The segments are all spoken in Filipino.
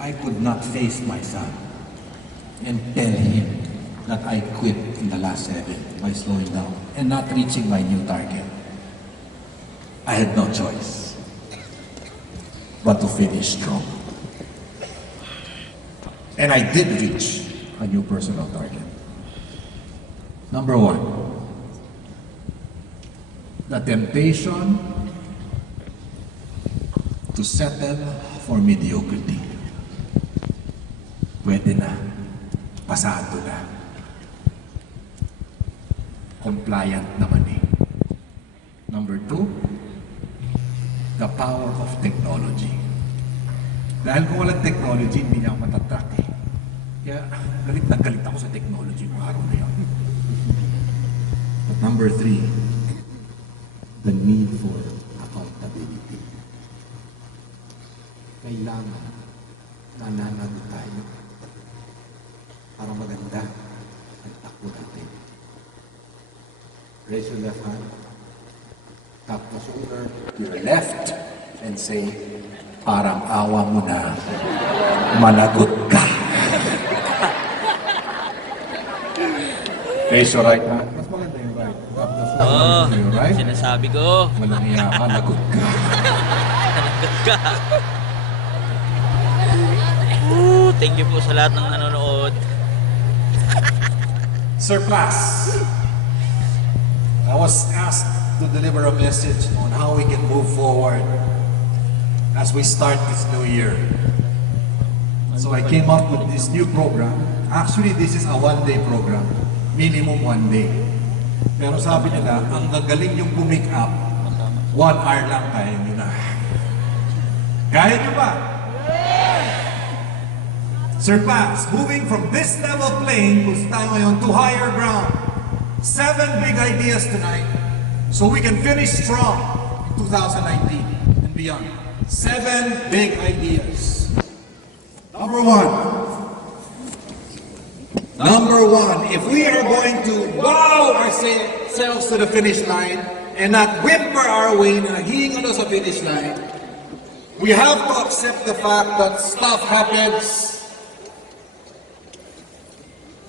I could not face my son and tell him that I quit in the last 7 by slowing down and not reaching my new target. I had no choice but to finish strong. And I did reach a new personal target. Number 1, the temptation to settle for mediocrity. Pwede na. Pasado na. Compliant naman eh. Number 2, the power of technology. Dahil kung walang technology, hindi niya ako matatrack eh. Kaya galit na galit ako sa technology ng araw na yun. But number 3, the need for accountability. Kailangan nananagot tayo para maganda ang takbo natin. Raise your left hand, tap the shoulder to your left, and say, parang awa mo na, managot ka. Raise your right hand. Mas maganda yung right. Tap the shoulder to your right. Sinasabi ko. Walang iya ka, nagot ka. Nagot ka. Thank you po sa lahat ng nanonood. Surplus. I was asked to deliver a message on how we can move forward as we start this new year. So I came up with this new program. Actually, this is a one-day program. Minimum 1 day. Pero sabi nila, ang gagaling yung pumick up, 1 hour lang kaya nyo na. Kaya nyo ba? Surpass, moving from this level plane to higher ground. 7 big ideas tonight, so we can finish strong in 2019 and beyond. 7 big ideas. Number one, if we are going to wow ourselves to the finish line and not whimper our way na naghihingal sa finish line, we have to accept the fact that stuff happens.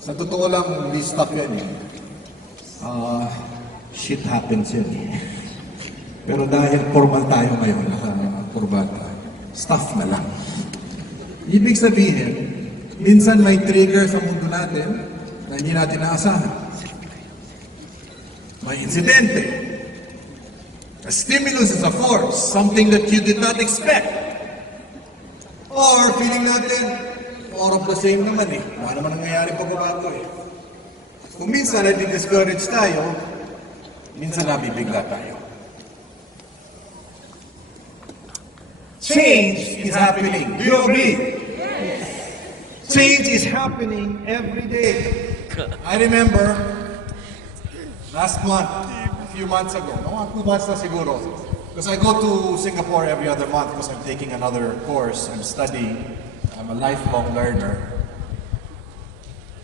Sa totoo lang, hindi stuff yan eh. Shit happens yan eh. Pero dahil formal tayo ngayon, naka-kurbata, stuff na lang. Ibig sabihin, minsan may trigger sa mundo natin na hindi natin naasahan. May insidente. A stimulus is a force, something that you did not expect. Or feeling natin, more of the same naman eh. Wala naman nangyayari pagbabago eh. Kung minsan nadi-discourage tayo, minsan nabibigla tayo. Change is happening. Do you agree? Change is happening every day. I remember last month, a few months ago, 2 months na siguro, because I go to Singapore every other month because I'm taking another course, I'm studying. I'm a lifelong learner.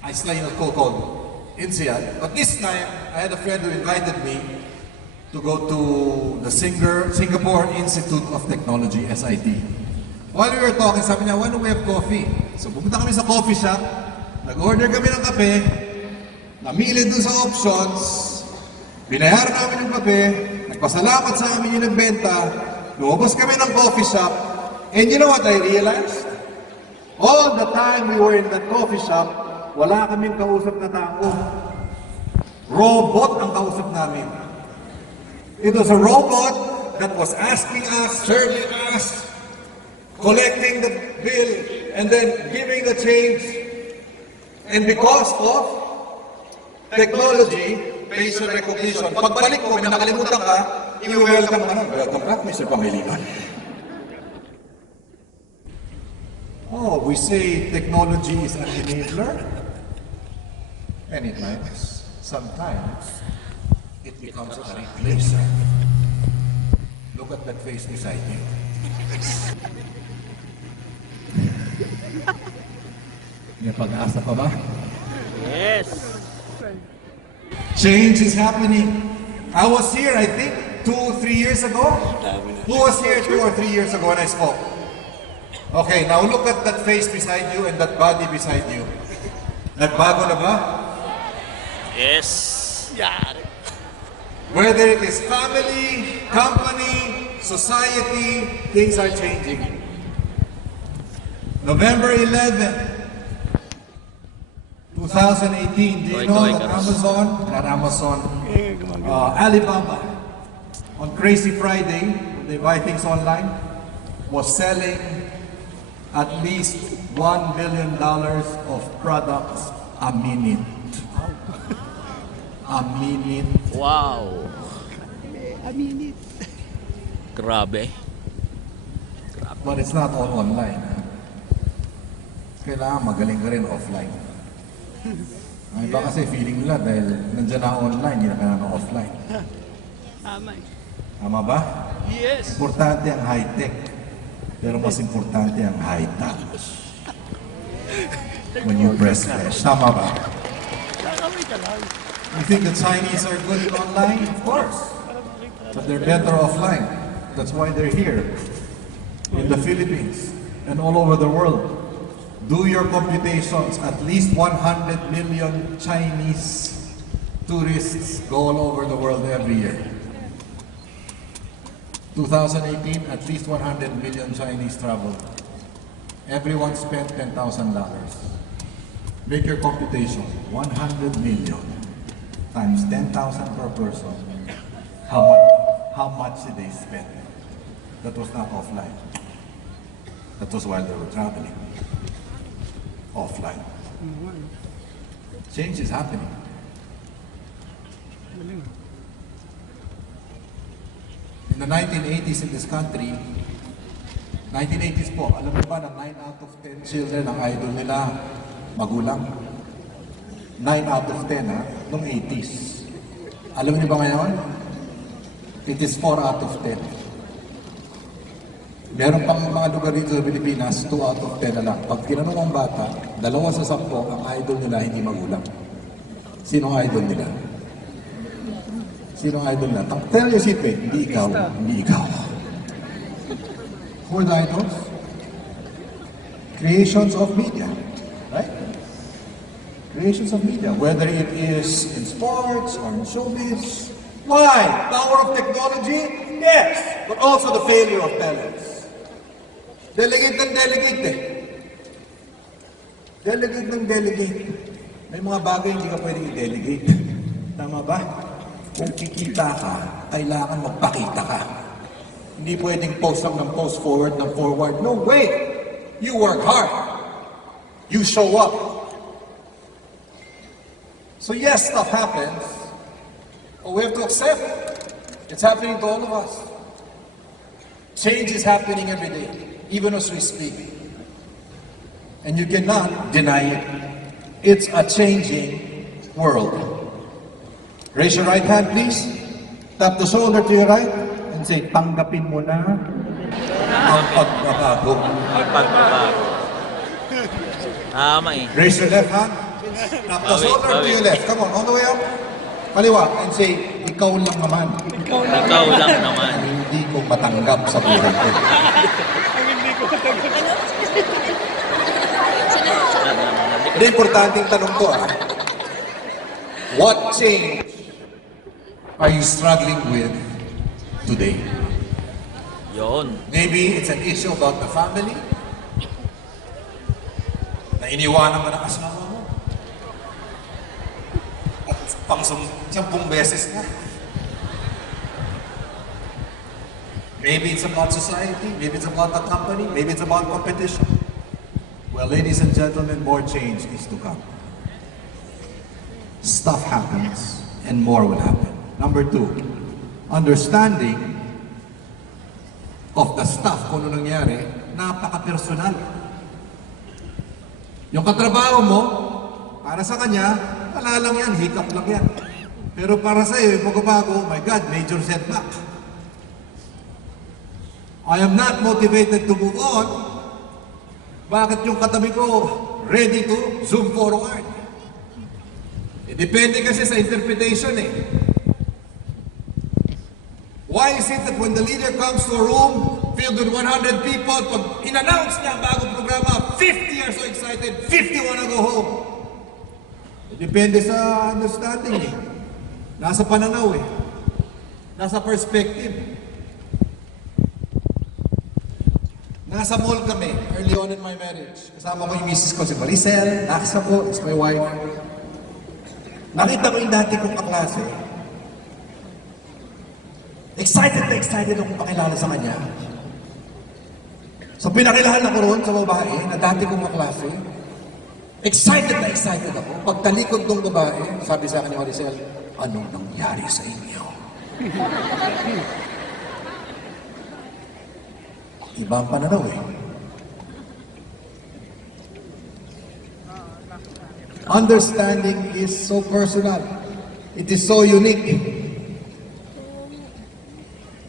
I study in a school called INSEAD, but this time I had a friend who invited me to go to the Singapore Institute of Technology, SIT. While we were talking, sabi niya, why don't we have coffee? So pumunta kami sa coffee shop, nag-order kami ng kape, namili dun sa options, binayaran namin yung kape, nagpasalamat sa amin yung nagbenta, lumabas kami ng coffee shop, and you know what I realized? All the time we were in that coffee shop, wala kaming kausap na tao. Robot ang kausap namin. It was a robot that was asking us, serving us, collecting the bill, and then giving the change. And because of technology, facial recognition, pagbalik ko, may nakalimutan ka, i-welcome ka. Welcome back, Mr. Pangilinan. Oh, we say technology is an enabler. Many times, sometimes, it becomes a replacer. Look at that face beside you. May pag-asa pa ba? Yes. Change is happening. I was here, I think, 2 or 3 years ago. Who was here 2 or 3 years ago when I spoke? Okay, now look at that face beside you and that body beside you. Nagbago na ba? Yes. Whether it is family, company, society, things are changing. November 11, 2018, do you know that Amazon, Alibaba, on Crazy Friday, when they buy things online, was selling at least $1 billion of products a minute. A minute. Wow. Grabe. But it's not all online. Kailangan magaling ka rin offline. Ang iba kasi feeling nila dahil nandiyan na online, hindi na kailangan offline. Tama ba? Yes. Importante ang high-tech, pero mas importante ang high-touch. When you press flash. Tama ba? You think the Chinese are good in online? Of course. But they're better offline. That's why they're here. In the Philippines and all over the world. Do your computations. At least 100 million Chinese tourists go all over the world every year. 2018, at least 100 million Chinese traveled. Everyone spent $10,000. Make your computation. 100 million times 10,000 per person. How much did they spend? That was not offline. That was while they were traveling. Offline. Change is happening. In the 1980s in this country, 1980s po, alam mo ba na 9 out of 10 children ang idol nila magulang? 9 out of 10 ha, noong 80s. Alam niyo ba ngayon? It is 4 out of 10. Meron pang mga lugar dito sa Pilipinas, 2 out of 10 na lang. Pag tinanong ang bata, 2 sa 10 ang idol nila hindi magulang. Sino ang idol nila? Sino ang idol nila? Tell your seatmate, hindi ikaw, hindi ikaw. Who are the idols? Creations of media, right? Creations of media, whether it is in sports or in showbiz. Why? Power of technology? Yes, but also the failure of talents. Delegate ng delegate eh. Delegate ng delegate. May mga bagay hindi ka pwedeng i-delegate. Tama ba? Kung kikita ka, kailangan magpakita ka. Hindi pwedeng post lang ng post, forward ng forward. No way! You work hard. You show up. So yes, stuff happens. But we have to accept it's happening to all of us. Change is happening every day, even as we speak. And you cannot deny it. It's a changing world. Raise your right hand, please. Tap the shoulder to your right and say, tanggapin mo na ang pagbabago. Pagbabago. Tama eh. Raise your left hand. Tap the shoulder to your left. Come on, all the way up. Kaliwa and say, ikaw lang naman. Ikaw lang naman. Hindi ko matanggap sa buhay ko. Hindi importanteng tanong ko What change are you struggling with today? Yon. Maybe it's an issue about the family. Na iniwanan mo ng asawa mo. At pang 10 beses na. Maybe it's about society, maybe it's about the company, maybe it's about competition. Well, ladies and gentlemen, more change is to come. Stuff happens, and more will happen. Number 2, understanding of the stuff kung ano nangyari, napaka-personal. Yung katrabaho mo, para sa kanya, wala lang yan, hiccup lang yan. Pero para sa iyo, yung pagbabago, oh my God, major setback. I am not motivated to move on. Bakit yung katabi ko ready to zoom forward? Depende kasi sa interpretation eh. Why is it that when the leader comes to a room, filled with 100 people. Pag in-announce niya ang bagong programa, 50 are so excited, 50 wanna go home. Depende sa understanding eh. Nasa pananaw eh. Nasa perspective. Nasa mall kami, early on in my marriage. Kasama ko yung misis ko, si Maricel, Naksa ko, is my wife. Nakita ko yung dati kong kaklase. Excited na excited akong pakilala sa kanya. So pinakilala ko roon sa babae na dati kong kaklase. Excited na excited ako. Pagtalikod ng babae, sabi sa akin ni Maricel, anong nangyari sa inyo? Iba ang pananaw eh. Understanding is so personal. It is so unique.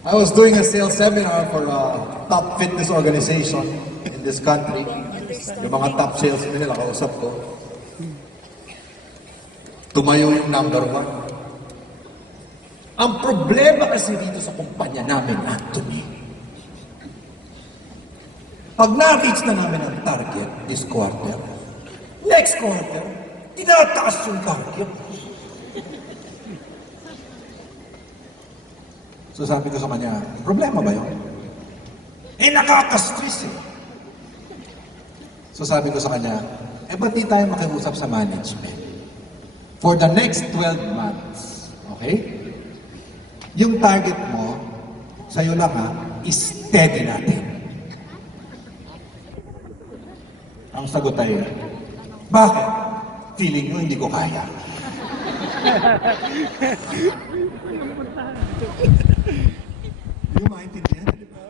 I was doing a sales seminar for a top fitness organization in this country. Yung mga top sales nila, kausap ko. Tumayo yung number 1. Ang problema kasi dito sa kumpanya namin, Anthony, pag na-reach na namin ang target this quarter, next quarter, tinataas yung target. So sabi ko sa kanya, problema ba yun? Eh nakaka-stress eh. So sabi ko sa kanya, ba't di tayo makiusap sa management? For the next 12 months, okay? Yung target mo, sa'yo lang ha, steady natin. Ang sagot ay, bakit? Feeling nyo hindi ko kaya. Hindi mo maintindihan, di ba?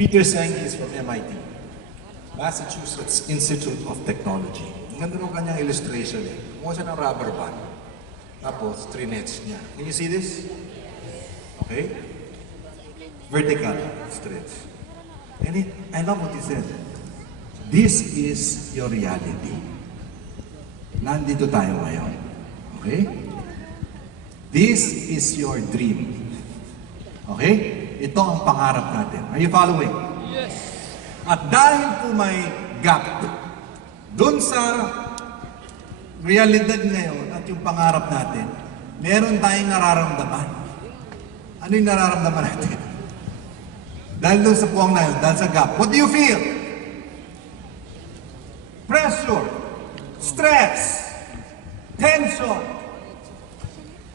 Peter Senge is from MIT, Massachusetts Institute of Technology. Ang ganda ng kanyang illustration eh. Kumuha siya ng rubber band. Tapos, 3 nets niya. Can you see this? Okay? Vertical stretch. And I love what he said. This is your reality. Nandito tayo ngayon. Okay? This is your dream. Okay? Ito ang pangarap natin. Are you following? Yes. At dahil po may gap dun sa realidad ngayon at yung pangarap natin, meron tayong nararamdaman. Ano yung nararamdaman natin? Dahil dun sa puwang na yun, dahil sa gap. What do you feel? Pressure, stress, tension.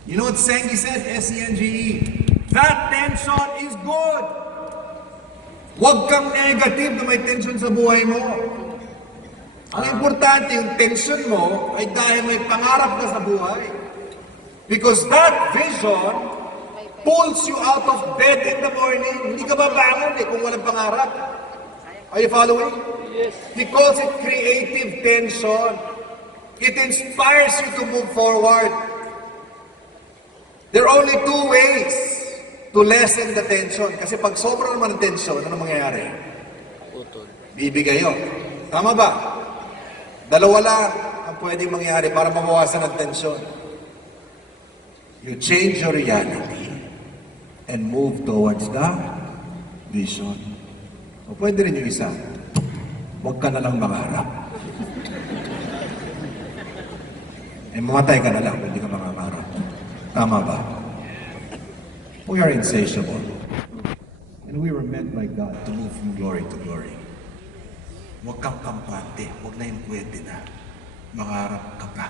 You know what Senge said? S-E-N-G-E. That tension is good. Huwag kang negative na may tension sa buhay mo. Ang importante, yung tension mo ay dahil may pangarap ka sa buhay. Because that vision pulls you out of bed in the morning. Hindi ka babangon kung walang pangarap. Are you following? Yes. He calls it creative tension. It inspires you to move forward. There are only 2 ways to lessen the tension. Kasi pag sobra naman ang tension, ano mangyayari? Bibigay yun. Tama ba? 2 lang ang pwedeng mangyari para mabawasan ang tension. You change your reality and move towards the vision. O pwede rin yung isa. Huwag ka na lang mangarap. Mamatay ka na lang kung hindi ka mangarap. Tama ba? We are insatiable. And we were meant by God to move from glory to glory. Huwag kang kampante. Huwag na yung pwede na. Mangarap ka pa.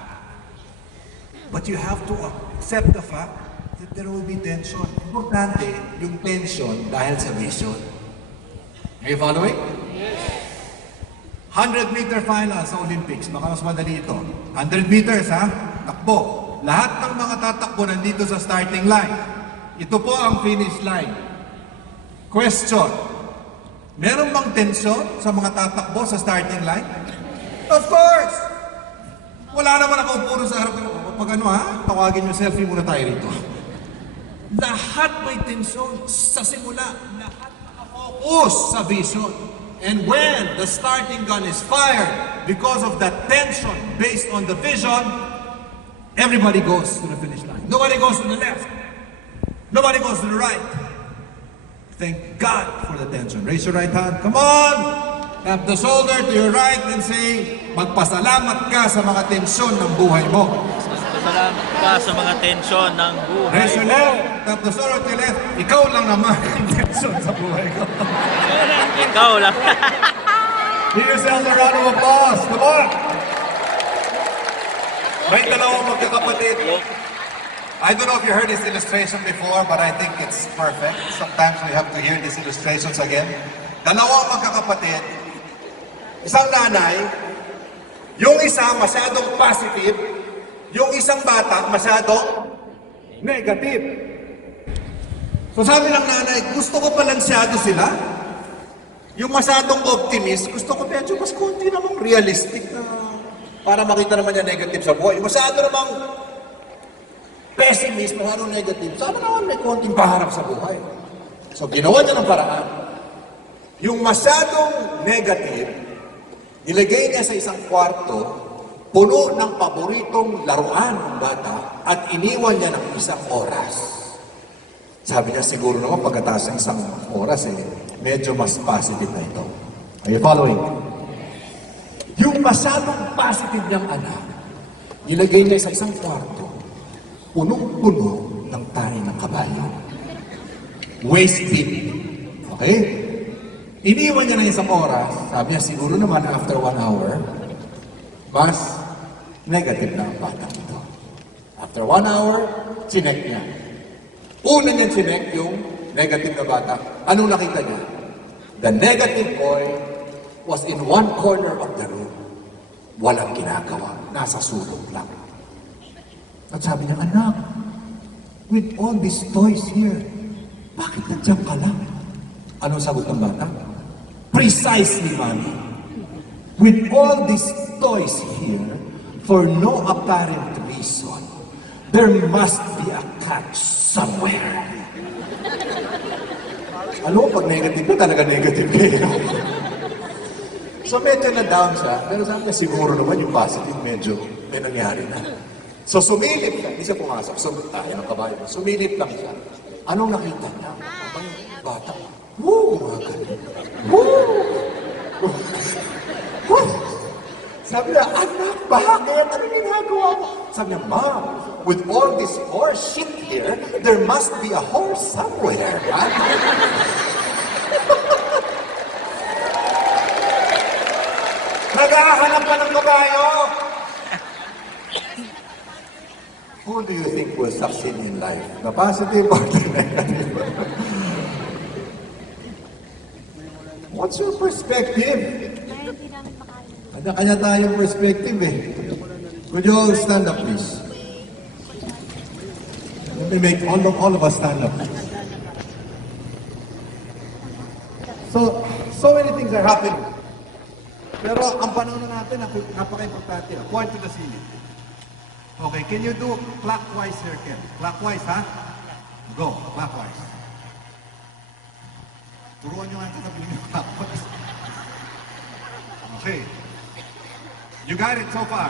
But you have to accept the fact that there will be tension. Importante yung tension dahil sa vision. Are you following? Yes. 100-meter final sa Olympics. Baka mas madali ito. 100 meters, ha? Takbo. Lahat ng mga tatakbo nandito sa starting line. Ito po ang finish line. Question. Meron bang tension sa mga tatakbo sa starting line? Of course! Wala naman ako puro sa harap. Pag ano ha, tawagin nyo selfie muna tayo rito. Lahat may tension sa simula. Lahat nakafocus sa vision. And when the starting gun is fired, because of that tension based on the vision, everybody goes to the finish line. Nobody goes to the left. Nobody goes to the right. Thank God for the tension. Raise your right hand. Come on! Tap the shoulder to your right and say, magpasalamat ka sa mga tensyon ng buhay mo. Salamat ka sa mga tensyon ng buhay. Raise your left. Tap the shoulder to your left. Ikaw lang naman ang tensyon sa buhay ko. Ikaw lang. Give yourself a round of applause. Come on! May dalawang magkakapatid. I don't know if you heard this illustration before, but I think it's perfect. Sometimes we have to hear these illustrations again. Dalawang magkakapatid, isang nanay, yung isa masyadong positive, yung isang bata masyadong negative. So sabi ng nanay, gusto ko balansyado sila. Yung masyadong optimist, gusto ko medyo mas konti namang realistic na para makita naman niya negative sa buhay. Yung masyado namang pessimist, masyadong negative, sana naman may konting paharap sa buhay. So ginawa niya ng paraan. Yung masyadong negative, nilagay niya sa isang kwarto, puno ng paboritong laruan ng bata at iniwan niya ng isang oras. Sabi niya, siguro naman pagkatapos ng isang oras, medyo mas positive na ito. Are you following? Yung masyadong positive niyang anak, nilagay niya sa isang kwarto, punong-puno ng tayo ng kabayo. Wasted. Okay? Iniwan niya ng isang oras, sabi niya, siguro naman after 1 hour, mas negative na ang batang ito. After 1 hour, chinek niya. Una niya chinek yung negative na bata. Anong nakita niya? The negative boy was in one corner of the room. Walang ginagawa. Nasa sulok lang. At sabi niya, anak, with all these toys here, bakit nandiyan ka lang? Anong sagot ng bata? Precisely, mommy. With all these toys here, for no apparent reason, there must be a catch somewhere. Alam mo, pag negative ka, talaga negative ka. So medyo na-down siya, pero sabi niya, siguro naman yung positive medyo may nangyari na. So sumilip siya, hindi siya pumasok, tayo ng kabayo, sumilip lang siya. Anong nakita niya? Abang yung bata, woo! Woo! Woo! Sabi niya, anak, bakit? Ano ginagawa mo? Sabi niya, Mom, with all this horse shit here, there must be a horse somewhere. Naghahanap pa ng kabayo! Who do you think will succeed in life? The positive or the negative? What's your perspective? Kanya-kanya tayong perspective Could you all stand up, please? Let me make all of us stand up. So many things are happening. Pero ang panahon na natin, napaka-importante. Point to the ceiling. Okay, can you do clockwise circle? Clockwise, ha? Go, clockwise. Turuan nyo nga ito sa piling clockwise. Okay. You got it so far?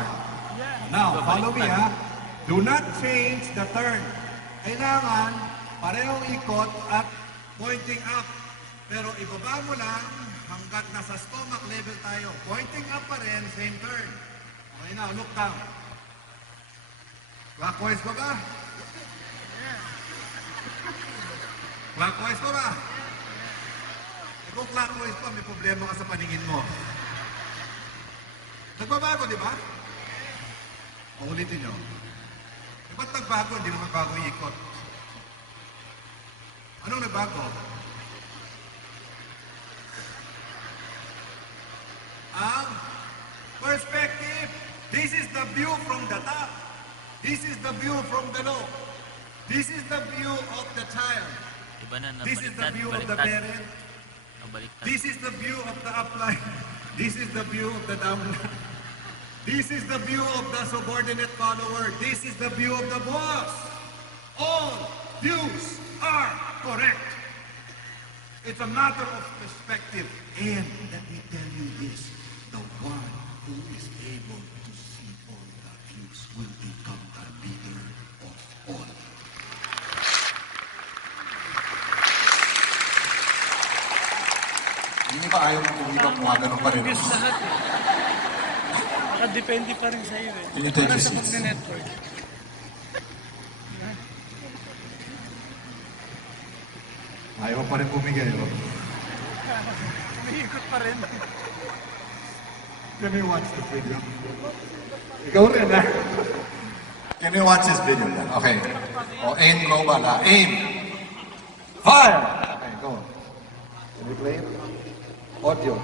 Now, follow me, ha? Do not change the turn. Kailangan, parehong ikot at pointing up. Pero ibaba mo lang hanggat nasa stomach level tayo. Pointing up pa rin, same turn. Okay, now, look down. Clockwise pa ba? Clockwise pa ba? Kung clockwise pa, may problema ka sa paningin mo. Nagbabago, di ba? Ulitin nyo. Ba't nagbago? Hindi naman bago yung ikot. Anong nagbago? Ang perspective. This is the view from the top. This is the view from the low. This is the view of the child. This is the view of the parent. This is the view of the upline. This is the view of the downline. This is the view of the subordinate follower. This is the view of the boss. All views are correct. It's a matter of perspective. And let me tell you this, the one who is able to see all the views will become the leader of all. gumagano pa rin. Yes, lahat eh. Nakadepende pa rin sa'yo eh. Can you take Para your sa seats? pag-network. Ayaw pa rin bumigay, oh. Umiikot pa rin. Can you watch this video? Ikaw rin, ha? Can you watch this video then? Okay. Oh, aim global, ha? Aim! Fire! Okay, go. Can we play it? Audio.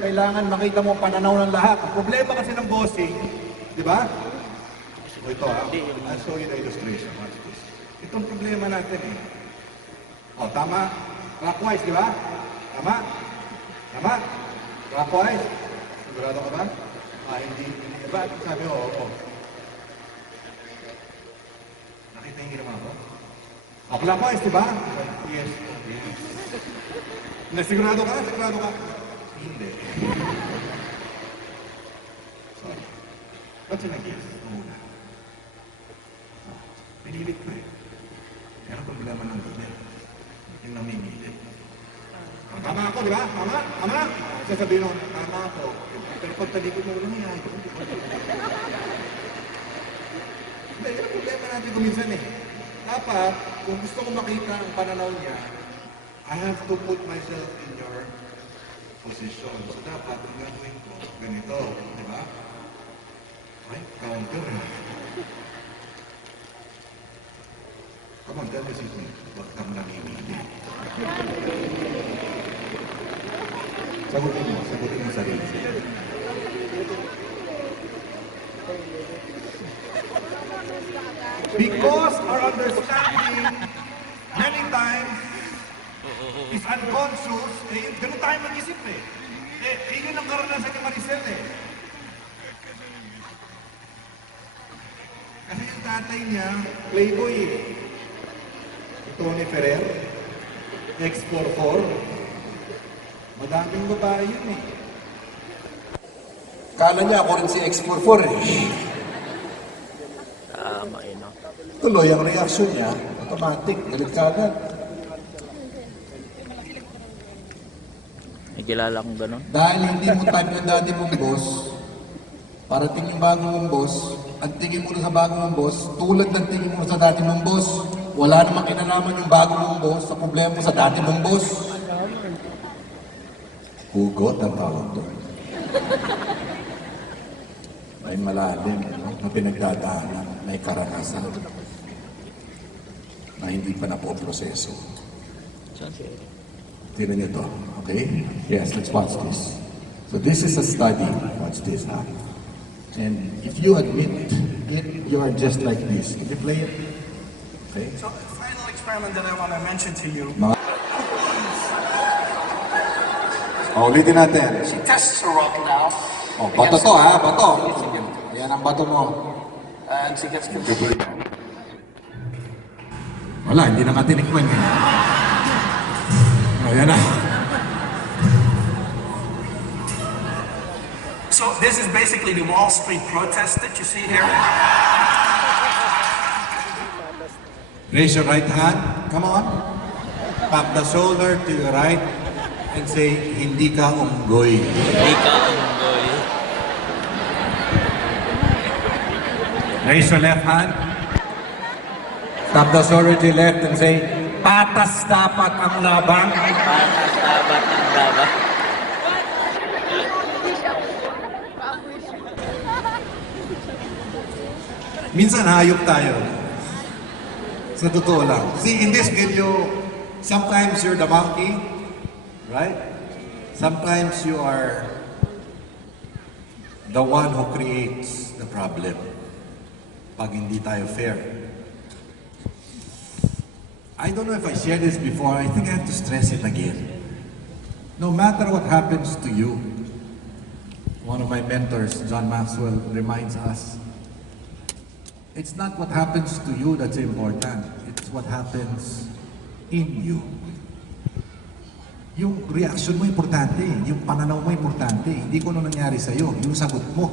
Kailangan makita mo ang pananaw ng lahat. Ang problema kasi ng bossing, di ba? O ito ha, I'll show you the illustration. Watch this. Itong problema natin eh. O, tama. Clockwise, di ba? Tama? Tama? Clockwise? Sigurado ka ba? Hindi. Diba? Sabi ko, oo. Nakita yung ginawa ko? O, clockwise, di ba? Yes. Yes. Sigurado ka? Sigurado ka? Hindi. Sorry. Ba't siya nag-yes? Muna. Pinilit ko eh. Pero problema ng gabi. Yung namimilit. Tama ako, di ba? Tama? Tama? Sasabihin nun, tama ako. Pero pag talikod mo lang yan. Hindi, yan ang problema natin kuminsan eh. Dapat, kung gusto ko makita ang pananaw niya, I have to put myself in your position. So dapat, ang gagawin ko, ganito, di ba? Right? Counter. Come on, tell me something. Huwag kang namimili. Sagutin mo sarili. Because our understanding many times is unconscious, ganun tayo mag-isip eh. Yun ang karanasan ni Maricel eh. Kasi yung tatay niya, playboy eh. Tony Ferrer, X44, madaming babae yun eh. Kala niya ako rin si X44 eh. Tama yun, no? Tuloy ang reaksyon niya, automatic, galit kagad. May kilala kong ganun. Dahil hindi mo type ng dati mong boss, parating yung bago mong boss, ang tingin mo na sa bago mong boss, tulad ng tingin mo sa dati mong boss, wala namang kinalaman yung bago mong boss sa problema mo sa dati mong boss. Hugot ang tawag doon. May malalim, na pinagdadaanan, may karanasan na hindi pa napoproseso. Tignan niyo to, okay? Yes, let's watch this. So this is a study. Watch this now. And if you admit it, you are just like this. Can you play it? Okay. So the final experiment that I want to mention to you. Ulitin natin. She tests her rock now. Bato to ha, bato. Yan ang bato mo. And she gets confused. Wala, hindi na matinikman yan. Ayan na. So this is basically the Wall Street protest that you see here. Raise your right hand. Come on. Tap the shoulder to your right and say, hindi ka unggoy. Hindi ka unggoy. Raise your left hand. Tap the shoulder to your left and say, patas dapat ang labang. Patas dapat ang laban. Minsan hayop tayo. Sa totoo lang. See, in this video, sometimes you're the monkey, right? Sometimes you are the one who creates the problem. Pag hindi tayo fair. I don't know if I shared this before. I think I have to stress it again. No matter what happens to you, one of my mentors, John Maxwell, reminds us, it's not what happens to you that's important. It's what happens in you. Yung reaction mo importante, yung pananaw mo importante. Hindi ko ano nangyari sa'yo, yung sagot mo.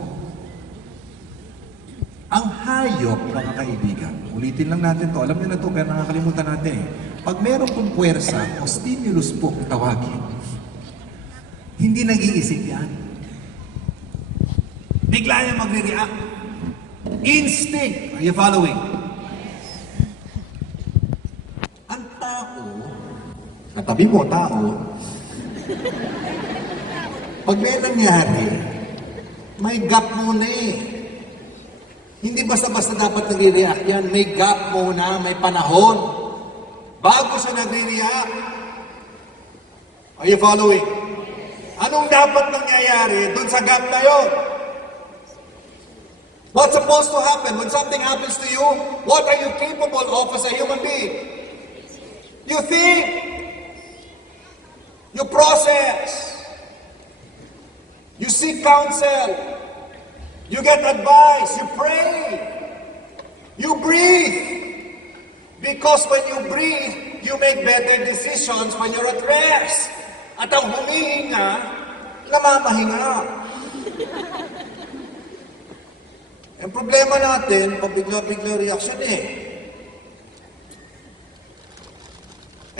Ang hayop, mga kaibigan, ulitin lang natin to, alam niyo na to, pero nakakalimutan natin eh. Pag meron pong puwersa o stimulus po tawagin, hindi nag-iisip yan. Bigla yan magre-react. Instinct. Are you following? Ang tao, katabi mo, tao, pag may nangyari, may gap muna eh. Hindi basta-basta dapat nagre-react yan. May gap muna, may panahon. Bago siya nagre-react. Are you following? Anong dapat nangyayari dun sa gap na yun? What's supposed to happen when something happens to you? What are you capable of as a human being? You think. You process. You seek counsel. You get advice. You pray. You breathe. Because when you breathe, you make better decisions when you're at rest. At ang humihinga, namamahinga. Ang problema natin, pabigla-bigla reaction eh.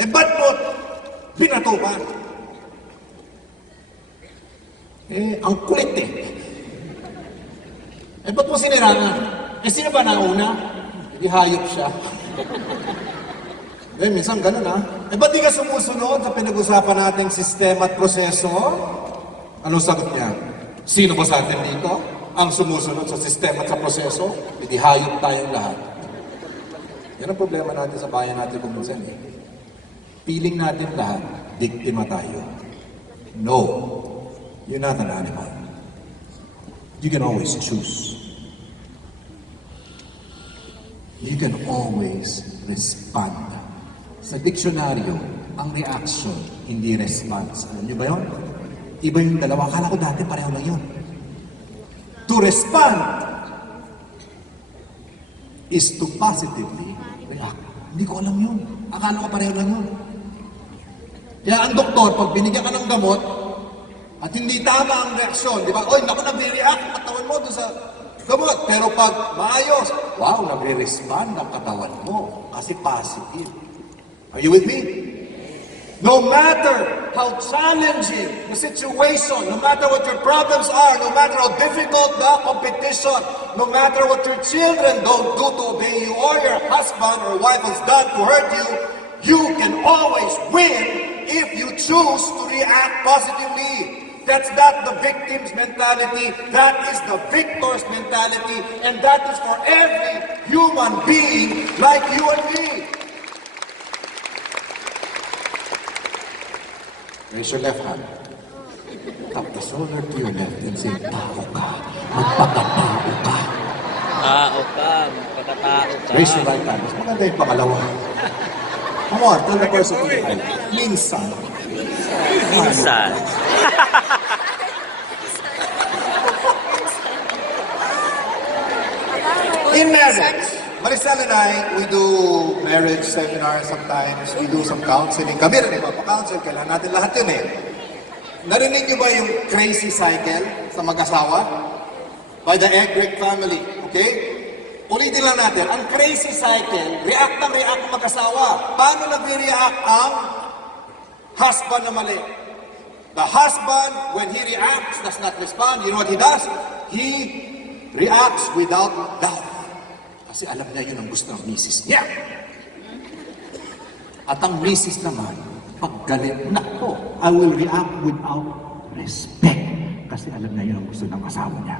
Ba't mo binatukan? Ang kulit eh. Ba't mo sinirangan? Sino ba nauna? Hindi hayop siya. Minsan ganun ha. Ba't di ka sumusunod sa pinag-usapan nating sistema at proseso? Anong sagot niya? Sino ba sa atin dito? Ang sumusunod sa sistema at sa proseso? Hindi hayop tayong lahat. Yan ang problema natin sa bayan natin kung minsan eh. Feeling natin lahat, biktima tayo. No. You're not an animal. You can always choose. You can always respond. Sa diksyonaryo, ang reaction, hindi response. Alam niyo ba yun? Iba yung dalawa. Akala ko dati pareho lang yun. To respond is to positively react. Hindi ko alam yun. Akala ko pareho lang yun. Kaya ang doktor, pag binigyan ka ng gamot, at hindi tama ang reaksyon, di ba? Oy, naku, nagre-react ang katawan mo doon sa gamot. Pero pag maayos, wow, nagre-respond ang katawan mo. Kasi positive. Are you with me? No matter how challenging the situation, no matter what your problems are, no matter how difficult the competition, no matter what your children don't do to obey you, or your husband or wife has done to hurt you, you can always win if you choose to react positively. That's not the victim's mentality, that is the victor's mentality, and that is for every human being like you and me. Raise your left hand. Tap the shoulder to your left and say, tao ka. Magpakatao ka. Tao ka, magpakatao ka. Raise your right hand. Mas maganda yung pangalawa. Come on, tell the person to the right. Minsan. Minsan. In marriage, Maricel and I, we do marriage seminars sometimes. We do some counseling. Kami rin ipapakounsel. Kailangan natin lahat yun eh. Narinig niyo ba yung crazy cycle sa mag-asawa? By the Egg family. Okay? Ulitin lang natin. Ang crazy cycle, react na react ang mag-asawa. Paano nag-react ang husband na mali? The husband, when he reacts, does not respond. You know what he does? He reacts without doubt. Kasi alam niya yun ang gusto ng misis niya. At ang misis naman, paggalit, nako, I will react without respect. Kasi alam niya yun ang gusto ng asawa niya.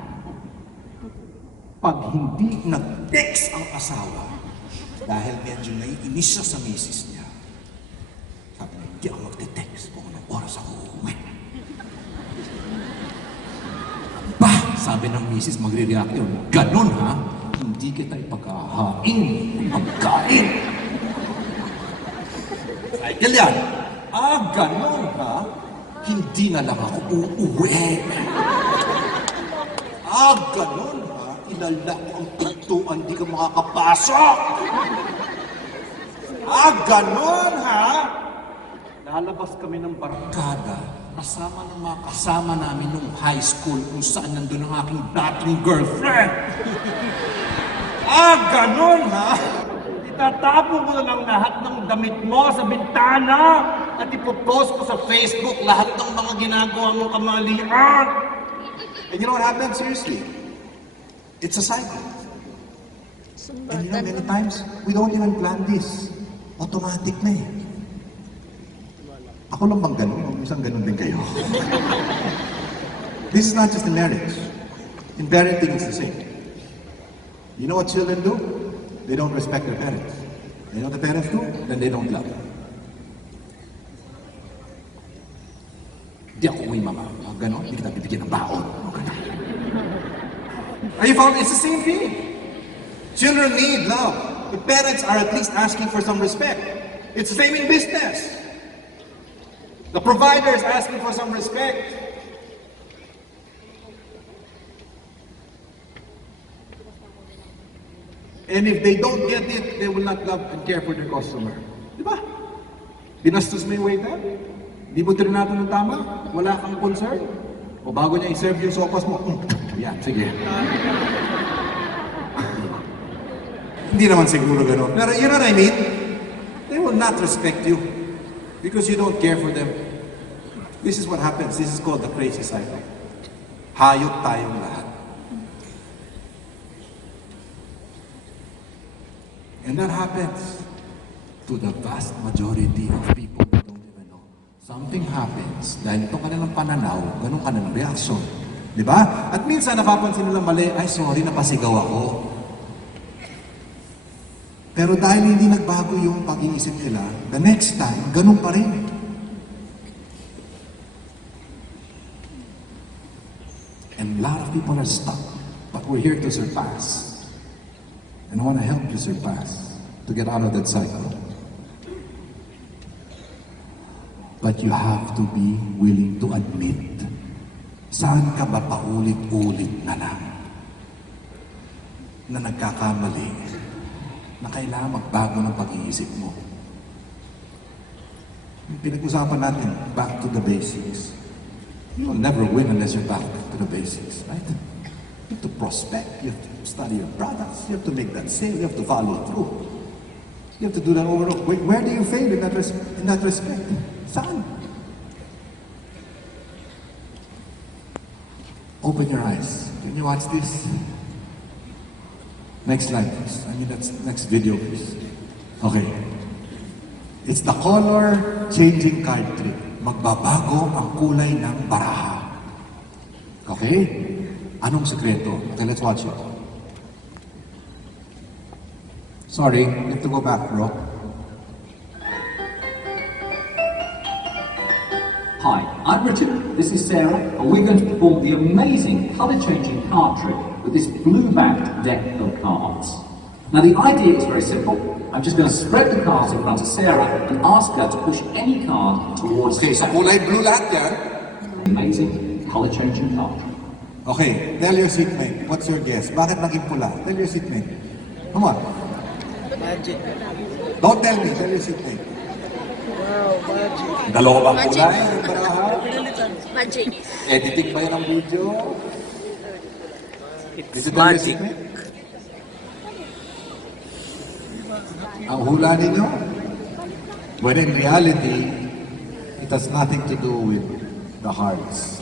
Pag hindi nag-text ang asawa, dahil medyo naiinis siya sa misis niya, sabi niya, hindi ako magte-text kung anong oras ako uuwi. Bah! Sabi ng misis, magre-react yun. Ganon ha? Hindi kita ipagkahain. Pagkain. Cycle yan. Ganon ha? Hindi na lang ako uuwi. Ganon ha? Ilalak ko ang pintuan, di ka makakapasok. Ganon ha? lalabas kami ng barkada kasama ng mga kasama namin nung high school kung saan nandun ang aking dating girlfriend. Ganon ha? Itatapon ko na lang lahat ng damit mo sa bintana at ipopost ko sa Facebook lahat ng mga ginagawa mong kamalian. And you know what happens? Seriously. It's a cycle. And you know, many times, we don't even plan this. Automatic na eh. Ako lang bang ganun? Minsan ganun din kayo. This is not just in marriage. In parenting, it's the same. You know what children do? They don't respect their parents. You know what the parents do? Then they don't love. Di ako may mama. Ganon, hindi kita bibigyan ng baon. Are you found? It's the same thing. Children need love. The parents are at least asking for some respect. It's the same in business. The provider is asking for some respect. And if they don't get it, they will not love and care for their customer. Di ba? Binastos mo yung waiter? Di mo trinado ng tama? Wala kang concern? O bago niya i-serve yung sopas mo, yan, sige. Hindi naman siguro gano'n. Pero you know what I mean? They will not respect you because you don't care for them. This is what happens. This is called the crazy cycle. Hayop tayong lahat. And that happens to the vast majority of people who don't even know. Something happens dahil itong kanilang pananaw, ganun kanilang reaction. Di ba? At minsan napapansin nila mali, ay sorry, napasigaw ako. Pero dahil hindi nagbago yung pag-iisip nila, the next time, ganun pa rin. And a lot of people are stuck, but we're here to surpass. And I want to help you surpass, to get out of that cycle. But you have to be willing to admit, saan ka ba paulit-ulit na lang na nagkakamali, na kailangan magbago ng pag-iisip mo. Yung pinag-usapan natin, back to the basics. You will never win unless you're back to the basics, right? You have to prospect, you have to study your products, you have to make that sale, you have to follow through. You have to do that over and over. Where do you fail in that respect? Saan? Open your eyes. Can you watch this? Next slide, please. I mean, that's next video, please. Okay. It's the color changing card trick. Magbabago ang kulay ng baraha. Okay? Anong sekreto? Okay, let's watch it. Sorry, you have to go back, bro. Hi, I'm Richard, this is Sarah, and we're going to perform the amazing colour-changing card trick with this blue-backed deck of cards. Now the idea is very simple. I'm just going to spread the cards in front of Sarah and ask her to push any card towards Okay, sa kulay blue lahat yan. amazing colour-changing card. Okay, tell your seatmate. What's your guess? Bakit naging pula? Tell your seatmate. Come on. Magic. Don't tell me. Tell your seatmate. Wow, magic. Dalawa bang kulay? Ang baraha? Magic. Editing ba yun ang video? Did It's you tell your magic. seatmate? Ang hula ninyo? When in reality, it has nothing to do with the cards.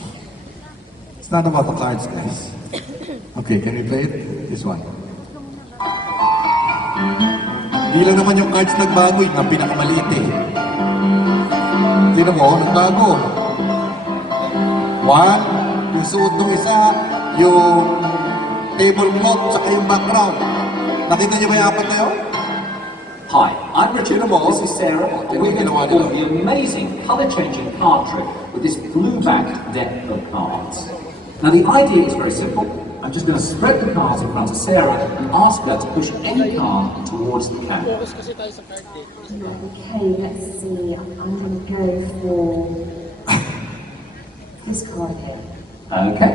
It's not about the cards, guys. Okay, can we play it? This one. Hindi lang naman yung cards nagbago, yung ang pinakamaliit eh. Tingnan mo, nagbago. One, yung suot ng isa, yung tablecloth, saka yung background. Nakita niyo ba yung apat na yun? Hi, I'm Richard, this is Sarah, and we're going to perform the amazing colour-changing card trick with this blue-backed deck of cards. Now the idea is very simple. I'm just going to spread the cards in front of Sarah and ask her to push any card towards the camera. Okay, let's see. I'm going to go for this card here. Okay.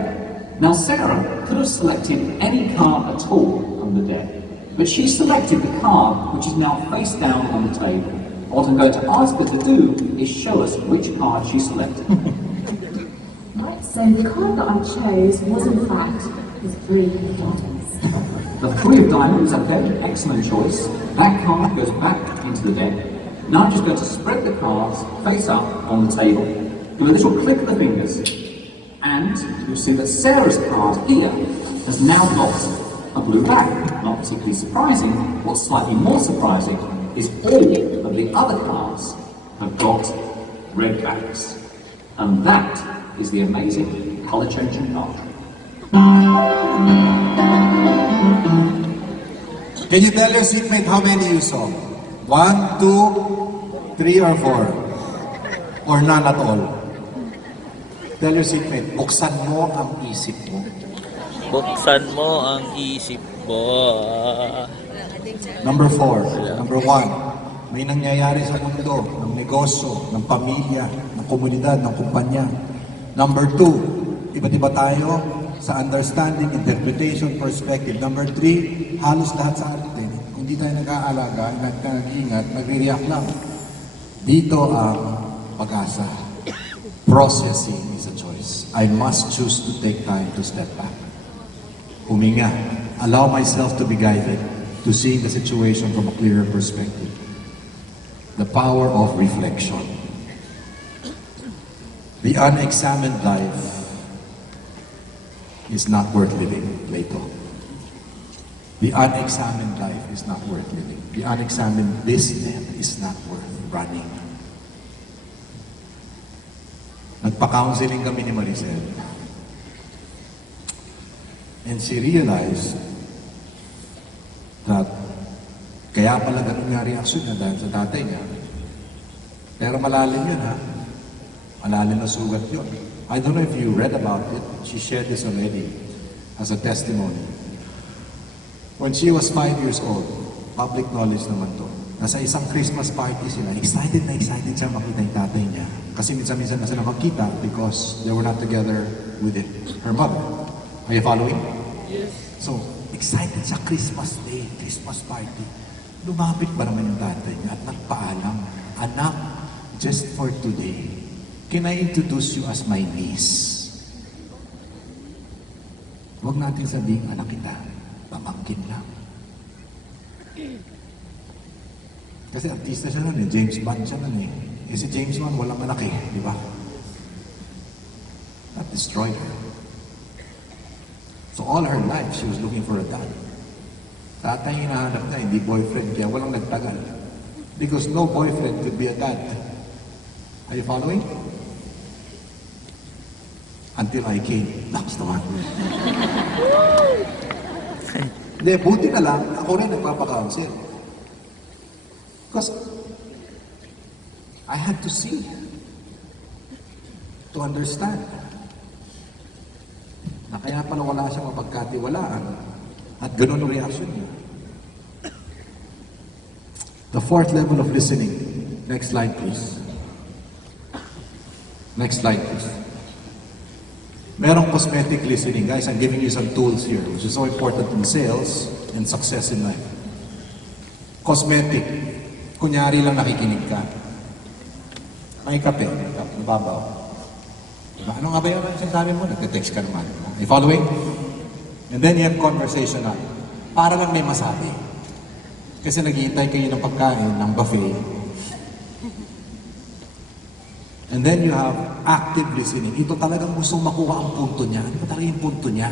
Now Sarah could have selected any card at all from the deck, but she selected the card which is now face down on the table. What I'm going to ask her to do is show us which card she selected. Right, so the card that I chose was in fact the three of diamonds. The three of diamonds, okay, excellent choice. That card goes back into the deck. Now I'm just going to spread the cards face up on the table. Do a little click of the fingers. And you'll see that Sarah's card here has now got a blue back. Not particularly surprising. What's slightly more surprising is all of the other cards have got red backs. And that is the amazing colour-changing card. Can you tell your seatmate how many you saw? 1, 2, 3, or 4? Or none at all? Tell your seatmate, buksan mo ang isip mo. Buksan mo ang isip mo. Number 4, number 1, may nangyayari sa mundo, ng negosyo, ng pamilya, ng komunidad, ng kumpanya. Number 2, iba't iba tayo sa understanding, interpretation, perspective. Number 3, halos lahat sa atin, kung di tayo nag-aalaga, nag-iingat, nagre-react lang. Dito ang pag-asa. Processing is a choice. I must choose to take time to step back. Huminga. Allow myself to be guided to seeing the situation from a clearer perspective. The power of reflection. The unexamined life is not worth living, Plato. The unexamined life is not worth living. The unexamined business is not worth running. Nagpa-counseling kami ni Maricel. And she realized that kaya pala ganun nga reaksyon niya dahil sa tatay niya. Pero malalim yun, ha? Malalim na sugat yun. I don't know if you read about it. She shared this already as a testimony. When she was 5 years old, public knowledge naman to, nasa isang Christmas party sila, excited na excited siya makita yung tatay niya. Kasi minsan-minsan na sila magkita because they were not together with her mother. Are you following? Yes. So, excited sa Christmas day, Christmas party. Lumapit ba naman yung tatay niya at nagpaalam, anak, just for today, can I introduce you as my niece? Huwag natin sabihin, anak kita, pamangkin lang. Kasi artista siya nun eh, James Bond siya nun eh. Eh si James Bond, walang anak eh, di ba? That destroyed her. So all her life, she was looking for a dad. Tatay hinahanap na, hindi boyfriend, kaya walang nagtagal. Because no boyfriend could be a dad. Are you following? Until I came. That's the one. Hindi, buti na lang, ako rin nagpapakounsel. Because I had to see, to understand, na kaya pala wala siyang mapagkatiwalaan at ganun ang reaction niya. The fourth level of listening. Next slide, please. Next slide, please. Merong cosmetic listening. Guys, I'm giving you some tools here, which is so important in sales and success in life. Cosmetic. Kunyari lang nakikinig ka. May kape, nababaw. Diba? Ano nga ba yung sinasabi mo? Nagte-text ka naman. Are you following? And then you have conversational. Para lang may masabi. Kasi naghihintay kayo ng pagkain, ng buffet. And then you have active listening. Ito talagang gustong makuha ang punto niya. Ano ba talaga yung punto niya?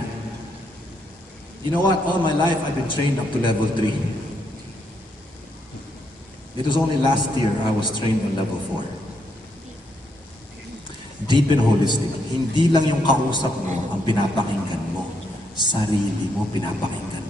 You know what? All my life, I've been trained up to level 3. It was only last year I was trained on level 4. Deep and holistic. Hindi lang yung kausap mo ang pinapakinggan mo. Sarili mo pinapakinggan